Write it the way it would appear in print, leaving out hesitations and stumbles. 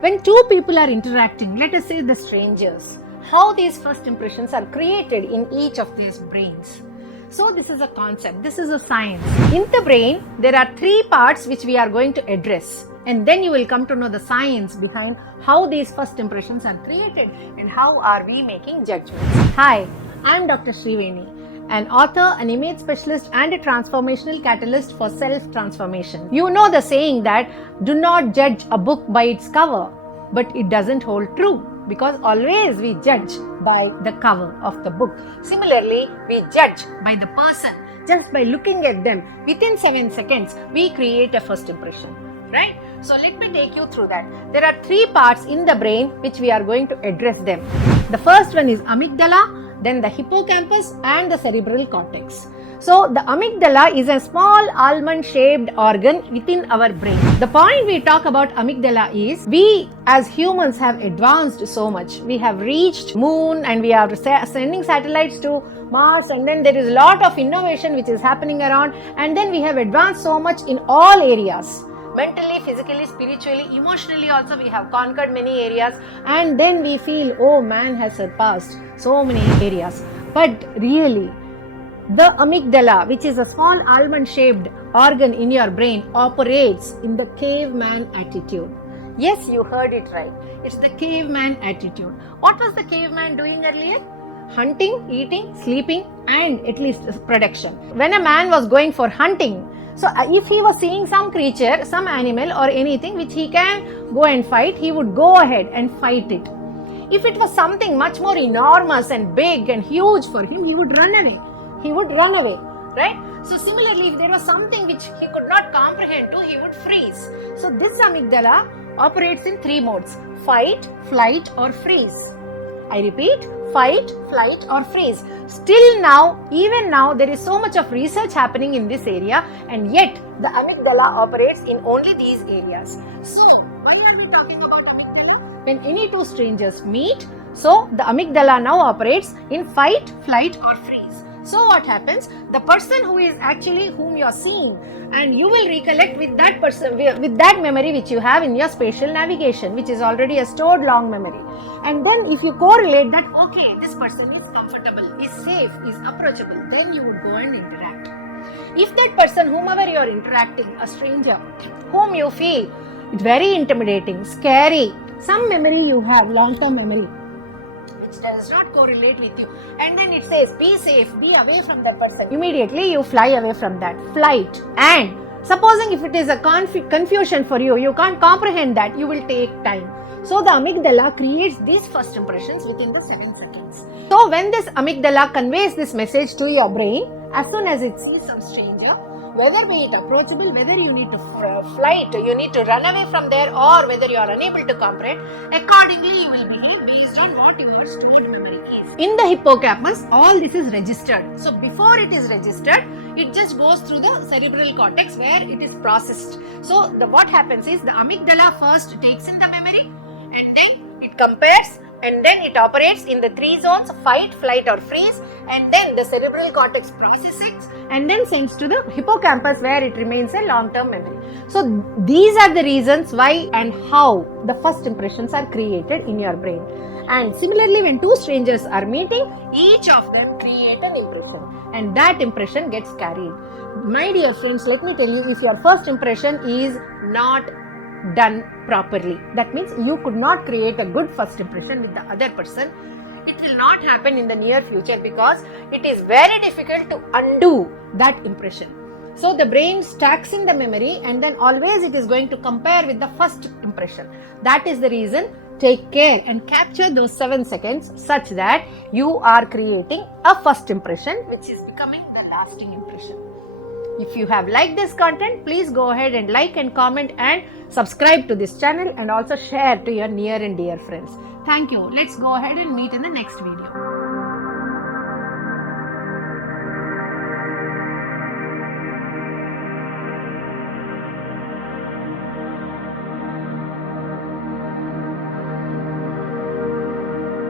When two people are interacting, let us say the strangers, how these first impressions are created in each of these brains. So this is a concept, this is a science. In the brain, there are three parts which we are going to address, and then you will come to know the science behind how these first impressions are created and how are we making judgments. Hi, I am Dr. Sriveni, an author, an image specialist and a transformational catalyst for self-transformation. You know the saying that do not judge a book by its cover, but it doesn't hold true because always we judge by the cover of the book. Similarly, we judge by the person. Just by looking at them, within 7 seconds, we create a first impression, right? So let me take you through that. There are three parts in the brain which we are going to address them. The first one is amygdala, then the hippocampus and the cerebral cortex. So the amygdala is a small almond shaped organ within our brain. The point we talk about amygdala is we as humans have advanced so much. We have reached moon and we are sending satellites to Mars, and then there is a lot of innovation which is happening around, and then we have advanced so much in all areas. Mentally, physically, spiritually, emotionally also we have conquered many areas, and then we feel, oh, man has surpassed so many areas. But really, the amygdala, which is a small almond shaped organ in your brain, operates in the caveman attitude. Yes, you heard it right. It's the caveman attitude. What was the caveman doing earlier? Hunting, eating, sleeping, and at least production. When a man was going for hunting, so if he was seeing some creature, some animal or anything which he can go and fight, he would go ahead and fight it. If it was something much more enormous and big and huge for him, he would run away. He would run away, right? So similarly, if there was something which he could not comprehend to, he would freeze. So this amygdala operates in three modes: fight, flight or freeze. I repeat, fight, flight or freeze. Still now, even now, there is so much of research happening in this area, and yet the amygdala operates in only these areas. So why are we talking about amygdala? When any two strangers meet, so the amygdala now operates in fight, flight or freeze. So what happens? The person who is actually whom you are seeing, and you will recollect with that person, with that memory which you have in your spatial navigation, which is already a stored long memory. And then if you correlate that, okay, this person is comfortable, is safe, is approachable, then you would go and interact. If that person, whomever you are interacting, a stranger, whom you feel it's very intimidating, scary, some memory you have, long-term memory, which does not correlate with you, and then it says be safe, be away from that person, immediately you fly away from that. Flight. And supposing if it is a confusion for you, you can't comprehend that, you will take time. So the amygdala creates these first impressions within the 7 seconds. So when this amygdala conveys this message to your brain, as soon as it sees some stranger, whether be it approachable, whether you need to flight, you need to run away from there, or whether you are unable to comprehend, accordingly you will behave based on what your stored memory is. In the hippocampus, all this is registered. So before it is registered, it just goes through the cerebral cortex where it is processed. So what happens is the amygdala first takes in the memory, and then it compares, and then it operates in the three zones: fight, flight or freeze, and then the cerebral cortex processes and then sends to the hippocampus where it remains a long-term memory. So these are the reasons why and how the first impressions are created in your brain. And similarly, when two strangers are meeting, each of them create an impression, and that impression gets carried. My dear friends, let me tell you, if your first impression is not done properly, that means you could not create a good first impression with the other person, it will not happen in the near future because it is very difficult to undo that impression. So the brain stacks in the memory, and then always it is going to compare with the first impression. That is the reason, take care and capture those 7 seconds such that you are creating a first impression which is becoming the lasting impression. If you have liked this content, please go ahead and like and comment and subscribe to this channel, and also share to your near and dear friends. Thank you. Let's go ahead and meet in the next video.